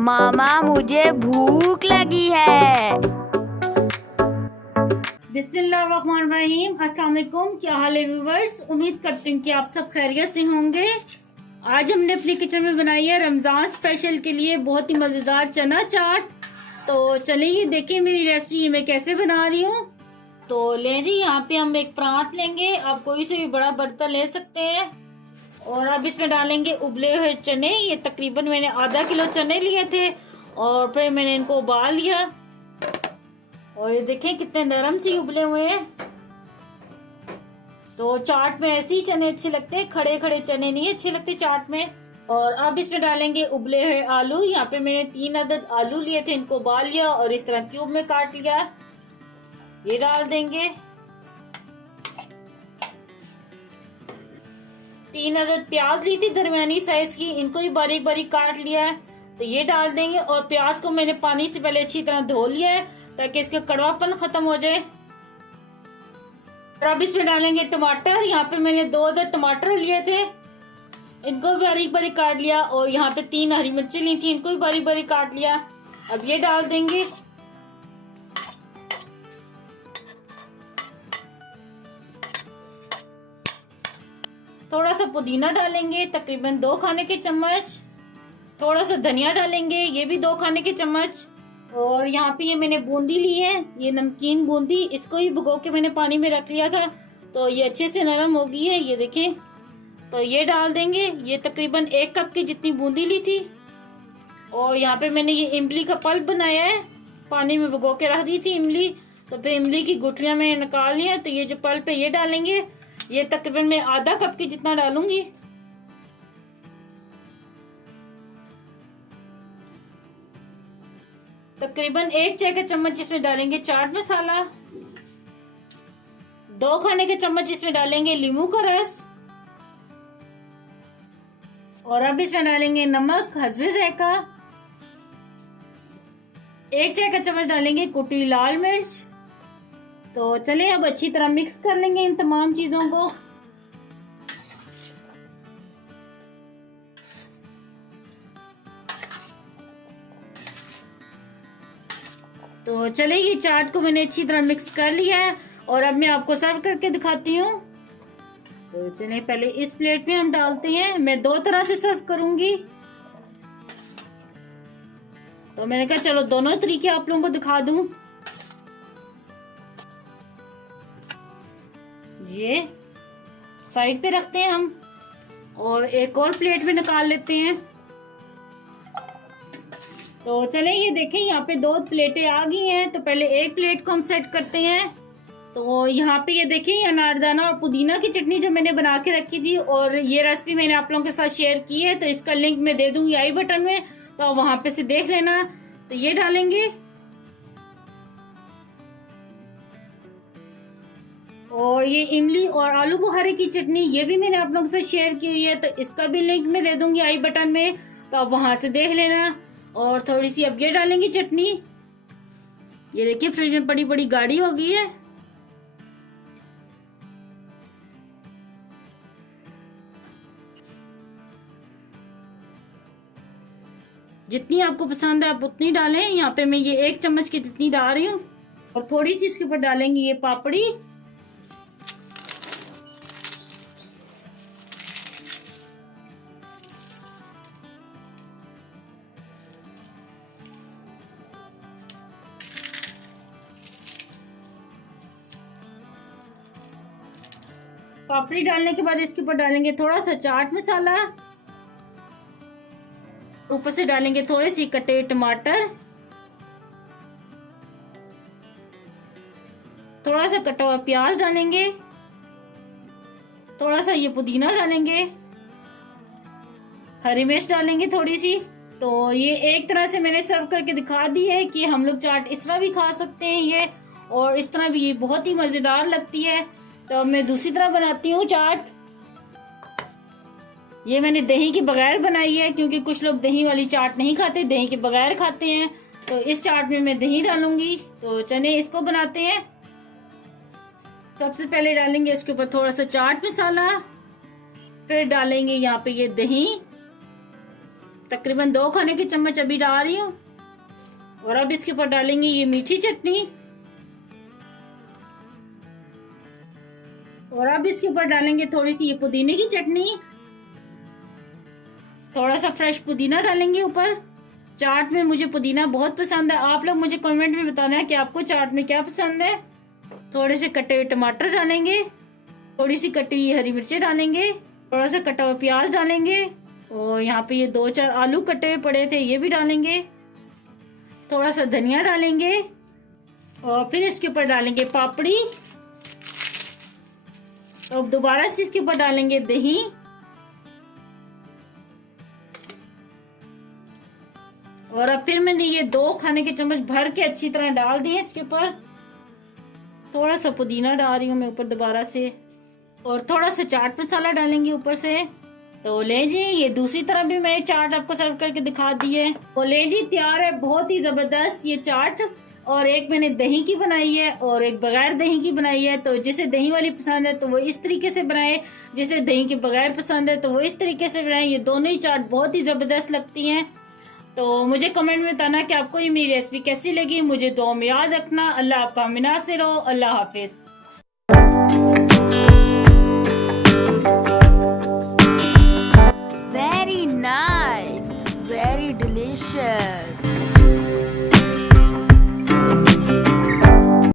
मामा मुझे भूख लगी है। बिस्मिल्लाहिर्रहमानिर्रहीम। अस्सलाम वालेकुम। क्या हाल है व्यूवर्स? उम्मीद करती हूँ कि आप सब खैरियत से होंगे। आज हमने अपनी किचन में बनाई है रमज़ान स्पेशल के लिए बहुत ही मज़ेदार चना चाट। तो चलिए देखिए मेरी रेसिपी मैं कैसे बना रही हूँ। तो ले जी, यहाँ पे हम एक परात लेंगे, आप कोई से भी बड़ा बर्तन ले सकते हैं। और अब इसमें डालेंगे उबले हुए चने। ये तकरीबन मैंने आधा किलो चने लिए थे और फिर मैंने इनको उबाल लिया। और ये देखें कितने नरम सी उबले हुए हैं। तो चाट में ऐसे ही चने अच्छे लगते हैं, खड़े खड़े चने नहीं अच्छे लगते चाट में। और अब इसमें डालेंगे उबले हुए आलू। यहाँ पे मैंने 3 अदद आलू लिए थे, इनको उबाल लिया और इस तरह क्यूब में काट लिया। ये डाल देंगे। 3 अदद प्याज ली थी दरमियानी साइज की, इनको भी बारीक बारीक काट लिया है। तो ये डाल देंगे और प्याज को मैंने पानी से पहले अच्छी तरह धो लिया है ताकि इसका कड़वापन खत्म हो जाए। और अब इसमें डालेंगे टमाटर। यहाँ पे मैंने 2 अदद टमाटर लिए थे, इनको भी बारीक बारीक काट लिया। और यहाँ पे 3 हरी मिर्ची ली थी, इनको भी बारीक बारीक काट लिया। अब ये डाल देंगे। थोड़ा सा पुदीना डालेंगे, तकरीबन 2 खाने के चम्मच। थोड़ा सा धनिया डालेंगे, ये भी 2 खाने के चम्मच। और यहाँ पे ये मैंने बूंदी ली है, ये नमकीन बूंदी, इसको ही भिगो के मैंने पानी में रख लिया था तो ये अच्छे से नरम हो गई है, ये देखें। तो ये डाल देंगे। ये तकरीबन 1 कप की जितनी बूंदी ली थी। और यहाँ पे मैंने ये इमली का पल्प बनाया है, पानी में भिगो के रख दी थी इमली, तो फिर इमली की गुठलियां मैंने निकाल लिया। तो ये जो पल्प है ये डालेंगे। ये तकरीबन मैं आधा कप की जितना डालूंगी। तकरीबन 1 चाय का चम्मच इसमें डालेंगे चाट मसाला। 2 खाने के चम्मच इसमें डालेंगे नींबू का रस। और अब इसमें डालेंगे नमक हस्बे ज़ायका। 1 चाय का चम्मच डालेंगे कुटी लाल मिर्च। तो चलिए अब अच्छी तरह मिक्स कर लेंगे इन तमाम चीजों को। तो चलिए ये चाट को मैंने अच्छी तरह मिक्स कर लिया है और अब मैं आपको सर्व करके दिखाती हूँ। तो चलिए पहले इस प्लेट में हम डालते हैं। मैं 2 तरह से सर्व करूंगी, तो मैंने कहा चलो दोनों तरीके आप लोगों को दिखा दूं। ये साइड पे रखते हैं हम और एक और प्लेट में निकाल लेते हैं। तो चले ये देखें यहाँ पे 2 प्लेटें आ गई हैं। तो पहले एक प्लेट को हम सेट करते हैं। तो यहाँ पे ये देखें ये अनारदाना और पुदीना की चटनी जो मैंने बना के रखी थी और ये रेसिपी मैंने आप लोगों के साथ शेयर की है, तो इसका लिंक मैं दे दूंगी आई बटन में, तो वहां पे से देख लेना। तो ये डालेंगे। और ये इमली और आलू बुखारे की चटनी ये भी मैंने आप लोगों से शेयर की हुई है, तो इसका भी लिंक मैं दे दूंगी आई बटन में, तो आप वहां से देख लेना। और थोड़ी सी अब ये डालेंगे चटनी। ये देखिए फ्रिज में बड़ी बड़ी गाढ़ी हो गई है। जितनी आपको पसंद है आप उतनी डालें। यहाँ पे मैं ये 1 चम्मच की जितनी डाल रही हूँ। और थोड़ी सी इसके ऊपर डालेंगे ये पापड़ी। पापड़ी डालने के बाद इसके ऊपर डालेंगे थोड़ा सा चाट मसाला। ऊपर से डालेंगे थोड़े से कटे टमाटर, थोड़ा सा कटा हुआ प्याज डालेंगे, थोड़ा सा ये पुदीना डालेंगे, हरी मिर्च डालेंगे थोड़ी सी। तो ये एक तरह से मैंने सर्व करके दिखा दी है कि हम लोग चाट इस तरह भी खा सकते हैं ये, और इस तरह भी ये बहुत ही मजेदार लगती है। तो अब मैं दूसरी तरह बनाती हूँ चाट। ये मैंने दही के बगैर बनाई है क्योंकि कुछ लोग दही वाली चाट नहीं खाते, दही के बगैर खाते हैं। तो इस चाट में मैं दही डालूंगी। तो चलिए इसको बनाते हैं। सबसे पहले डालेंगे इसके ऊपर थोड़ा सा चाट मसाला, फिर डालेंगे यहाँ पे ये दही, तकरीबन 2 खाने के चम्मच अभी डाल रही हूँ। और अब इसके ऊपर डालेंगे ये मीठी चटनी। और अब इसके ऊपर डालेंगे थोड़ी सी ये पुदीने की चटनी। थोड़ा सा फ्रेश पुदीना डालेंगे ऊपर। चाट में मुझे पुदीना बहुत पसंद है। आप लोग मुझे कमेंट में बताना है कि आपको चाट में क्या पसंद है। थोड़े से कटे हुए टमाटर डालेंगे, थोड़ी सी कटी हुई हरी मिर्चें डालेंगे, थोड़ा सा कटा हुआ प्याज डालेंगे, और यहाँ पे ये 2-4 आलू कटे हुए पड़े थे ये भी डालेंगे। थोड़ा सा धनिया डालेंगे और फिर इसके ऊपर डालेंगे पापड़ी। अब दोबारा से इसके ऊपर डालेंगे दही। और अब फिर मैंने ये 2 खाने के चम्मच भर के अच्छी तरह डाल दिए इसके ऊपर। थोड़ा सा पुदीना डाल रही हूँ मैं ऊपर दोबारा से, और थोड़ा सा चाट मसाला डालेंगे ऊपर से। तो ले जी, ये दूसरी तरफ भी मैंने चाट आपको सर्व करके दिखा दी है। तो ले जी, तैयार है बहुत ही जबरदस्त ये चाट। और एक मैंने दही की बनाई है और एक बगैर दही की बनाई है। तो जिसे दही वाली पसंद है तो वो इस तरीके से बनाए, जिसे दही के बगैर पसंद है तो वो इस तरीके से बनाए। ये दोनों ही चाट बहुत ही जबरदस्त लगती हैं। तो मुझे कमेंट में बताना कि आपको ये मेरी रेसिपी कैसी लगी। मुझे दुआ में याद रखना। अल्लाह आपका मिनासिर हो। अल्लाह हाफिज।